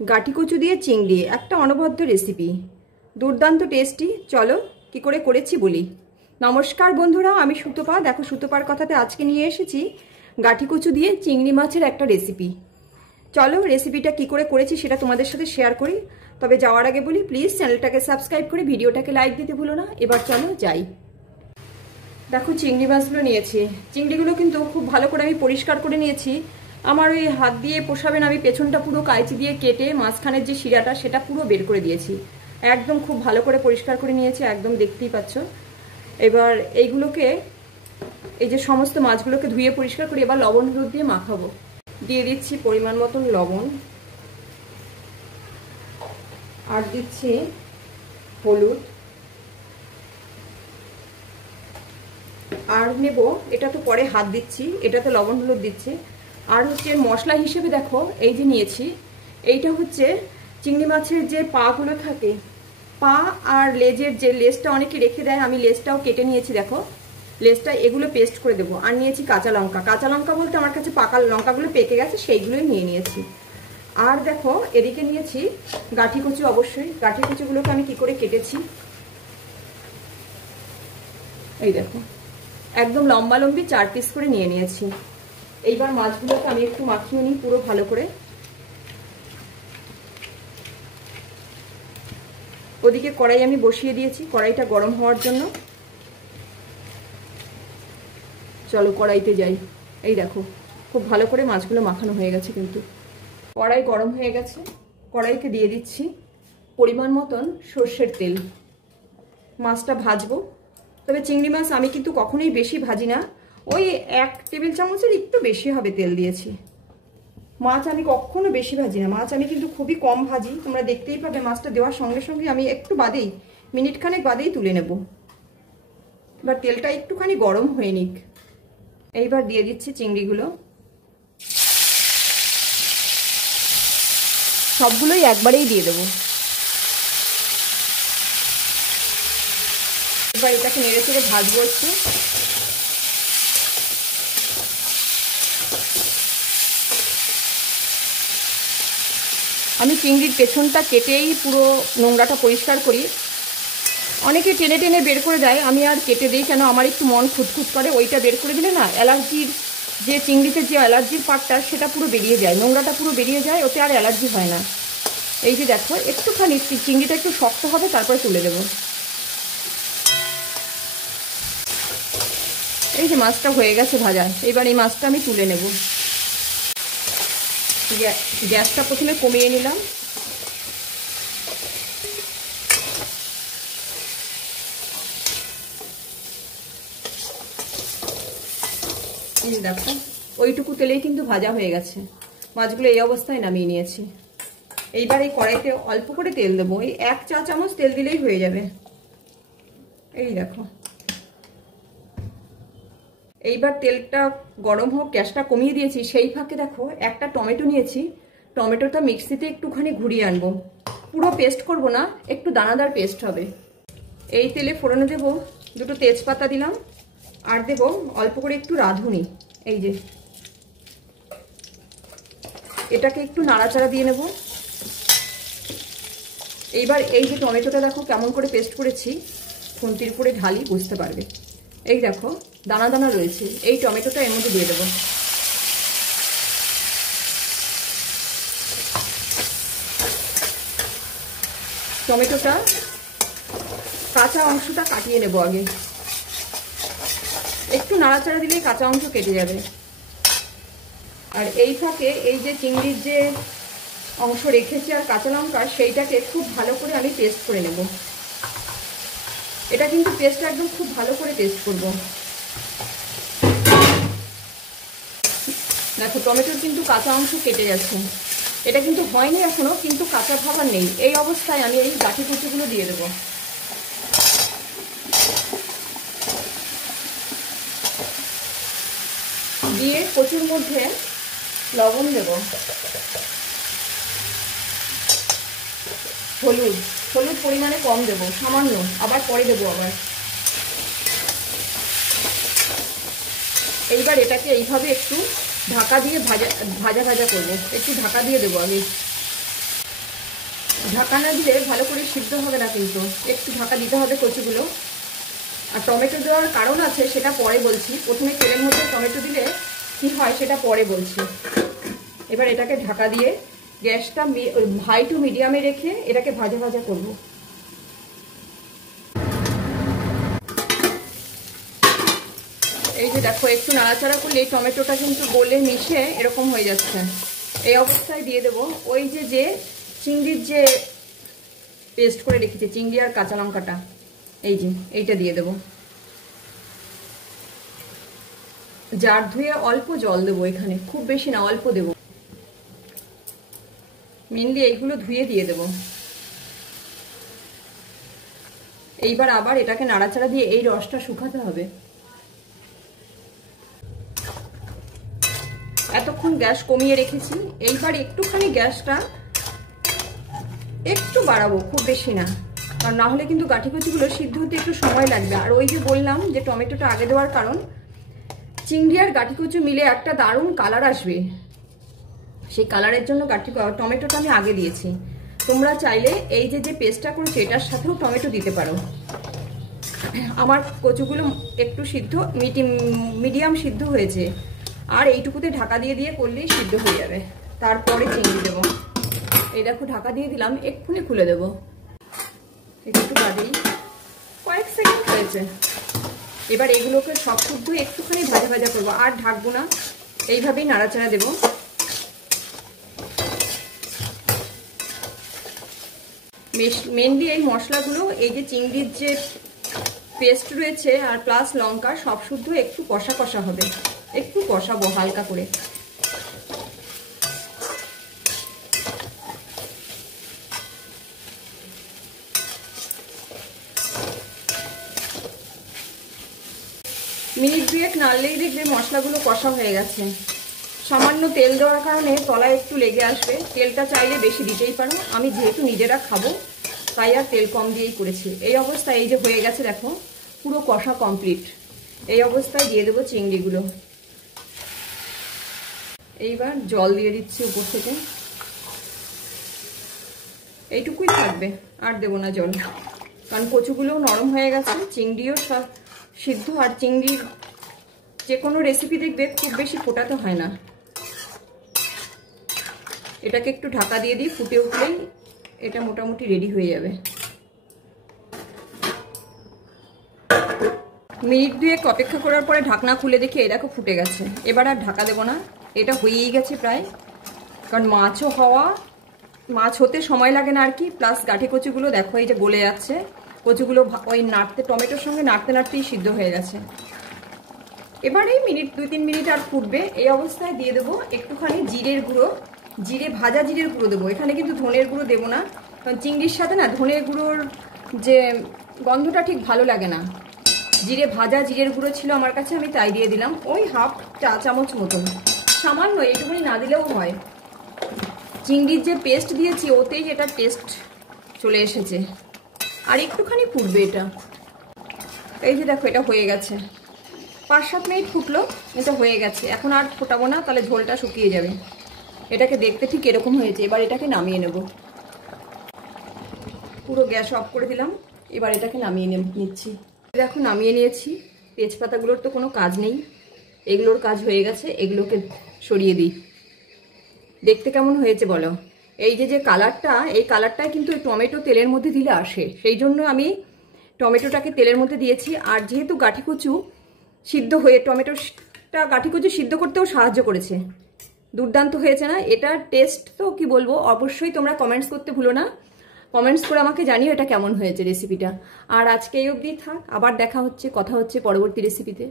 গাঠি কচু দিয়ে চিংড়ি একটা অনবদ্য রেসিপি, দুর্দান্ত টেস্টি। চলো কি করে করেছি বলি। নমস্কার বন্ধুরা, আমি সুতপা। দেখো, সুতপার কথাতে আজকে নিয়ে এসেছি গাঠি কচু দিয়ে চিংড়ি মাছের একটা রেসিপি। চলো রেসিপিটা কি করে করেছি সেটা তোমাদের সাথে শেয়ার করি। তবে যাওয়ার আগে বলি, প্লিজ চ্যানেলটাকে সাবস্ক্রাইব করে ভিডিওটাকে লাইক দিতে ভুলো না। এবার চলো যাই। দেখো, চিংড়ি মাছগুলো নিয়েছি। চিংড়িগুলো কিন্তু খুব ভালো করে আমি পরিষ্কার করে নিয়েছি। আমার ওই হাত দিয়ে পোষাবেন, আমি পেছনটা পুরো কাঁচি দিয়ে কেটে মাঝখানের যে শিরাটা সেটা পুরো বের করে দিয়েছি। একদম খুব ভালো করে পরিষ্কার করে নিয়েছি, একদম দেখতেই পাচ্ছ। এবার এইগুলোকে, এই যে সমস্ত মাছগুলোকে ধুয়ে পরিষ্কার করে এবার লবণ হলুদ দিয়ে মাখাবো। দিয়ে দিচ্ছি পরিমাণ মতন লবণ, আর দিচ্ছি হলুদ, আর নেব, এটা তো পরে হাত দিচ্ছি, এটাতে লবণ হলুদ দিচ্ছি। আর হচ্ছে মশলা হিসেবে দেখো এই যে নিয়েছি, এইটা হচ্ছে চিংড়ি মাছের যে পাগুলো থাকে, পা আর লেজের যে লেজটা অনেকে রেখে দেয়, আমি লেজটাও কেটে নিয়েছি। দেখো লেজটা, এগুলো পেস্ট করে দেবো। আর নিয়েছি কাঁচা লঙ্কা। কাঁচা লঙ্কা বলতে আমার কাছে পাকা লঙ্কাগুলো পেকে গেছে, সেইগুলোই নিয়ে নিয়েছি। আর দেখো এদিকে নিয়েছি গাঠি কচু। অবশ্যই গাঠি কচুগুলোকে আমি কি করে কেটেছি, এই দেখো একদম লম্বা লম্বি 4 পিস করে নিয়ে নিয়েছি। এইবার মাছগুলোকে আমি একটু মাখিয়ে নিই পুরো ভালো করে। ওদিকে কড়াই আমি বসিয়ে দিয়েছি, কড়াইটা গরম হওয়ার জন্য। চলো কড়াইতে যাই। এই দেখো খুব ভালো করে মাছগুলো মাখানো হয়ে গেছে, কিন্তু কড়াই গরম হয়ে গেছে। কড়াইতে দিয়ে দিচ্ছি পরিমাণ মতন সর্ষের তেল। মাছটা ভাজবো। তবে চিংড়ি মাছ আমি কিন্তু কখনোই বেশি ভাজি না, ওই 1 টেবিল চামচের একটু বেশি হবে তেল দিয়েছি। মাছ আমি কখনো বেশি ভাজি না, মাছ আমি কিন্তু খুবই কম ভাজি। তোমরা দেখতেই পাবে মাছটা দেওয়ার সঙ্গে সঙ্গে আমি একটু বাদেই, মিনিট খানেক বাদেই তুলে নেব। এবার তেলটা একটুখানি গরম হয়ে নিক। এইবার দিয়ে দিচ্ছি চিংড়িগুলো, সবগুলোই একবারেই দিয়ে দেবো। এবার এটাকে নেড়ে চেড়ে ভাজবো একটু। আমি চিংড়ির পেছনটা কেটেই পুরো নোংরাটা পরিষ্কার করি। অনেকে টেনে টেনে বের করে দেয়, আমি আর কেটে দিই কেন, আমার একটু মন খুঁতখুত করে। ওইটা বের করে দিলে না, অ্যালার্জির যে চিংড়িতে যে অ্যালার্জির পার্টটা সেটা পুরো বেরিয়ে যায়, নোংরাটা পুরো বেরিয়ে যায়, ওতে আর অ্যালার্জি হয় না। এই যে দেখো একটুখানি চিংড়িটা একটু শক্ত হবে, তারপরে তুলে দেবো। এই যে মাছটা হয়ে গেছে ভাজা, এবার এই মাছটা আমি তুলে নেব। গ্যাসটা প্রথমে কমিয়ে নিলাম। এই দেখো ওইটুকু তেলেই কিন্তু ভাজা হয়ে গেছে। মাছগুলো এই অবস্থায় নামিয়ে নিয়েছি। এইবার এই কড়াইতে অল্প করে তেল দেবো, এই 1 চা চামচ তেল দিলেই হয়ে যাবে। এই দেখো, এইবার তেলটা গরম হোক, গ্যাসটা কমিয়ে দিয়েছি। সেই ফাঁকে দেখো একটা টমেটো নিয়েছি, টমেটোটা মিক্সিতে একটুখানি ঘুরিয়ে আনবো। পুরো পেস্ট করব না, একটু দানাদার পেস্ট হবে। এই তেলে ফোড়নে দেবো 2টো তেজপাতা দিলাম, আর দেব অল্প করে একটু রাঁধুনি। এই যে এটাকে একটু নাড়াচাড়া দিয়ে নেব। এইবার এই যে টমেটোটা দেখো কেমন করে পেস্ট করেছি, খুন্তির উপরে ঢালি বুঝতে পারবে। এই দেখো দানা দানা রয়েছে, এই টমেটোটা এর মধ্যে দিয়ে দেবো। টমেটোটা কাঁচা অংশটা কাটিয়ে নেব আগে, একটু নাড়াচাড়া দিলেই কাঁচা অংশ কেটে যাবে। আর এই ফাঁকে এই যে চিংড়ির যে অংশ রেখেছি আর কাঁচা লঙ্কা, সেইটাকে খুব ভালো করে আমি পেস্ট করে নেব। এটা কিন্তু পেস্টটা একদম খুব ভালো করে পেস্ট করব। দেখো টমেটোর কিন্তু কাঁচা অংশ কেটে যাচ্ছে, এটা কিন্তু হয়নি এখনো, কিন্তু কাঁচা খাবার নেই। এই অবস্থায় আমি এই গাঠি কচুগুলো দিয়ে দেবো। দিয়ে কচুর মধ্যে লবণ দেব, হলুদ পরিমাণে কম দেব, সামান্য, আবার পরে দেবো আবার। এইবার এটাকে এইভাবে একটু ঢাকা দিয়ে ভাজা ভাজা করবো। একটু ঢাকা দিয়ে দেবো আগে। ঢাকা না দিলে ভালো করে সিদ্ধ হবে না, কিন্তু একটু ঢাকা দিতে হবে কচুগুলো। আর টমেটো দেওয়ার কারণ আছে, সেটা পরে বলছি। প্রথমে তেলের মধ্যে টমেটো দিলে কি হয় সেটা পরে বলছি। এবার এটাকে ঢাকা দিয়ে গ্যাসটা হাই টু মিডিয়ামে রেখে এটাকে ভাজা ভাজা করব। এই যে দেখো, একটু নাড়াচাড়া করলে টমেটোটা কিন্তু গলে মিশে এরকম হয়ে যাচ্ছে। এই অবস্থায় দিয়ে দেবো ওই যে চিংড়ির যে পেস্ট করে রেখেছি, চিংড়ি আর কাঁচা লঙ্কাটা, এইটা দিয়ে দেবো। জার ধুয়ে অল্প জল দেবো এখানে, খুব বেশি না, অল্প দেবো। মেনলি এইগুলো ধুয়ে দিয়ে দেবো। এইবার আবার এটাকে নাড়াচাড়া দিয়ে এই রসটা শুকাতে হবে। এতক্ষণ গ্যাস কমিয়ে রেখেছি, এইবার একটুখানি গ্যাসটা একটু বাড়াবো, খুব বেশি না, কারণ না হলে কিন্তু গাঁঠি কচুগুলো সিদ্ধ হতে একটু সময় লাগবে। আর ওই যে বললাম যে টমেটোটা আগে দেওয়ার কারণ, চিংড়ি আর গাঁঠি কচু মিলে একটা দারুণ কালার আসবে, সেই কালারের জন্য টমেটোটা আমি আগে দিয়েছি। তোমরা চাইলে এই যে পেস্টটা করেছো এটার সাথেও টমেটো দিতে পারো। আমার কচুগুলো একটু সিদ্ধ, মিডিয়াম সিদ্ধ হয়েছে, আর এইটুকুতে ঢাকা দিয়ে দিয়ে করলেই সিদ্ধ হয়ে যাবে। তারপরে চিংড়ি দেবো। এই দেখো ঢাকা দিয়ে দিলাম, এক্ষুনি খুলে দেবো। একটু বাদেই কয়েক সেকেন্ড হয়েছে। এবার এগুলোকে সব শুদ্ধ একটুখানি ভাজা ভাজা করবো, আর ঢাকবো না, এইভাবেই নাড়াচাড়া দেবো। মেনলি এই মশলাগুলো, এই যে চিংড়ির যে পেস্ট রয়েছে আর প্লাস লঙ্কা, সব শুদ্ধ একটু কষা কষা হবে, একটু কষাবো হালকা করে। মিনিট দুয়েক নাড়লেই দেখবে মশলাগুলো কষা হয়ে গেছে। সামান্য তেল দেওয়ার কারণে তলায় একটু লেগে আসবে, তেলটা চাইলে বেশি দিতেই পারো। আমি যেহেতু নিজেরা খাবো তাই আর তেল কম দিয়েই করেছি। এই অবস্থায় এই যে হয়ে গেছে দেখো, পুরো কষা কমপ্লিট। এই অবস্থায় দিয়ে দেবো চিংড়িগুলো। এইবার জল দিয়ে দিচ্ছি উপর থেকে, এইটুকুই থাকবে, আর দেবো না জল, কারণ কচুগুলোও নরম হয়ে গেছে, চিংড়িও সিদ্ধ। আর চিংড়ির যে কোনো রেসিপি দেখবে খুব বেশি ফোটাতে হয় না। এটাকে একটু ঢাকা দিয়ে দিই, ফুটে উঠলেই এটা মোটামুটি রেডি হয়ে যাবে। মিনিট দুয়েক অপেক্ষা করার পরে ঢাকনা খুলে দেখি এই দেখো ফুটে গেছে। এবার আর ঢাকা দেবো না, এটা হয়েই গেছে প্রায়, কারণ মাছ হতে সময় লাগে না আর কি। প্লাস গাঁঠি কচুগুলো দেখো এই যে গলে যাচ্ছে, কচুগুলো ওই টমেটোর সঙ্গে নাড়তে নাড়তেই সিদ্ধ হয়ে গেছে। এবার এই দুই তিন মিনিট আর ফুটবে। এই অবস্থায় দিয়ে দেবো একটুখানি জিরের গুঁড়ো, ভাজা জিরের গুঁড়ো দেবো। এখানে কিন্তু ধনের গুঁড়ো দেবো না, কারণ চিংড়ির সাথে না ধনের গুঁড়োর যে গন্ধটা ঠিক ভালো লাগে না। ভাজা জিরের গুঁড়ো ছিল আমার কাছে, আমি তাই দিয়ে দিলাম, ওই হাফ চা চামচ মতন, সামান্য, এইটুকুনি না দিলেও হয়। চিংড়ির যে পেস্ট দিয়েছি ওতেই এটা টেস্ট চলে এসেছে। আর একটুখানি ফুটবে এটা। এই যে দেখো এটা হয়ে গেছে, 5-7 মিনিট ফুটলো, এটা হয়ে গেছে। এখন আর ফোটাবো না, তাহলে ঝোলটা শুকিয়ে যাবে। এটাকে দেখতে ঠিক এরকম হয়েছে। এবার এটাকে নামিয়ে নেব, পুরো গ্যাস অফ করে দিলাম। এবার এটাকে নামিয়ে নিচ্ছি। দেখো নামিয়ে নিয়েছি। তেজপাতাগুলোর তো কোনো কাজ নেই, এগুলোর কাজ হয়ে গেছে। এগুলোকে সরিয়ে দিই। দেখতে কেমন হয়েছে বলো? এই যে কালারটা, এই কালারটাই কিন্তু টমেটো তেলের মধ্যে দিলে আসে, সেই জন্য আমি টমেটোটাকে তেলের মধ্যে দিয়েছি। আর যেহেতু গাঁঠি কচু সিদ্ধ হয়ে, টমেটোটা গাঁঠি কচু সিদ্ধ করতেও সাহায্য করেছে। দুর্দান্ত হয়েছে না? এটার টেস্ট তো কি বলবো, অবশ্যই তোমরা কমেন্টস করতে ভুলো না। কমেন্টস করে আমাকে জানিও এটা কেমন হয়েছে রেসিপিটা। আর আজকে এই অবধি থাক, আবার দেখা হচ্ছে, কথা হচ্ছে পরবর্তী রেসিপিতে।